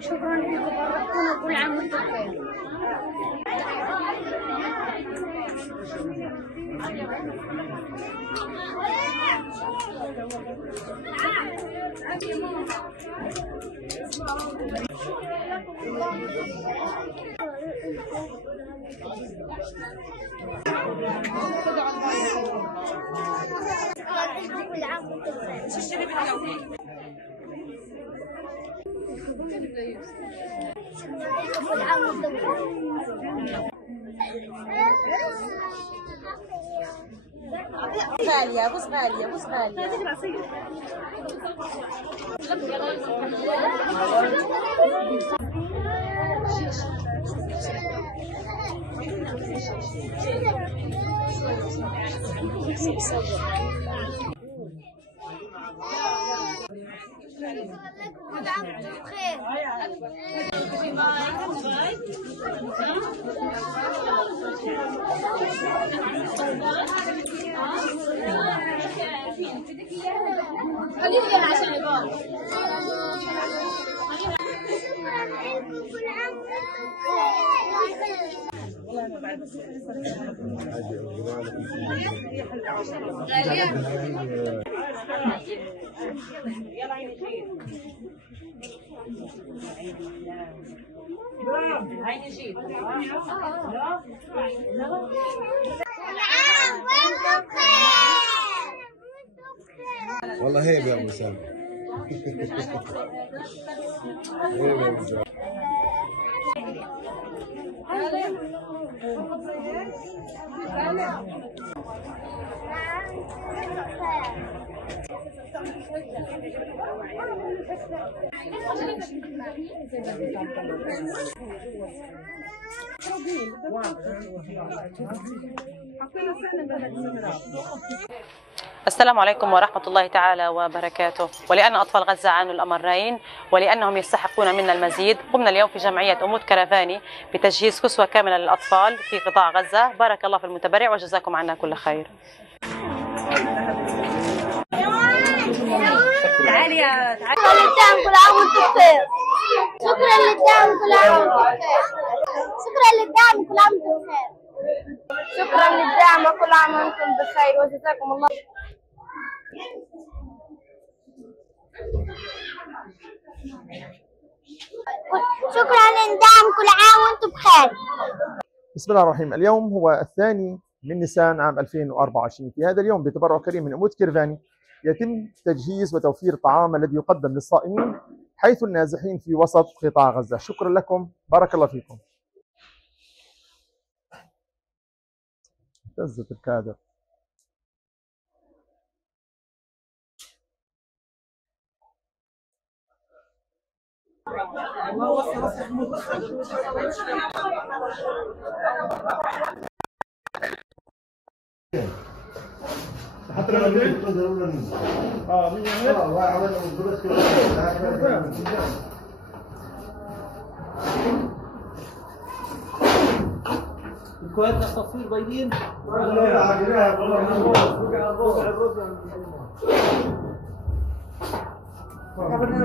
شكرا لكم فرحتونا كل عام وانتم بخير. غالية بص غالية بص غالية. كل عام وانتم بخير. خليني اياها عشان يبان. هاي نجيب. والله هيك يا مسام. هيك يا مسام. السلام عليكم ورحمة الله تعالى وبركاته. ولأن أطفال غزة عانوا الأمرين ولأنهم يستحقون منا المزيد، قمنا اليوم في جمعية أمود كرفاني بتجهيز كسوة كاملة للأطفال في قطاع غزة. بارك الله في المتبرع وجزاكم عنا كل خير. تعالي يا تعالي. شكرا للدعم كل عام وانتم بخير. شكرا للدعم كل عام وانتم بخير. شكرا للدعم كل عام وانتم بخير. شكرا للدعم كل عام وانتم بخير وجزاكم الله. شكرا للدعم كل عام وانتم بخير. بسم الله الرحمن الرحيم. اليوم هو الثاني من نيسان عام 2024. في هذا اليوم بتبرع كريم من أمود كرفاني يتم تجهيز وتوفير الطعام الذي يقدم للصائمين حيث النازحين في وسط قطاع غزة. شكرا لكم، بارك الله فيكم. عزة الكادر. حتى لو الكويت تصوير بيضين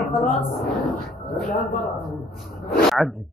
خلاص عدل.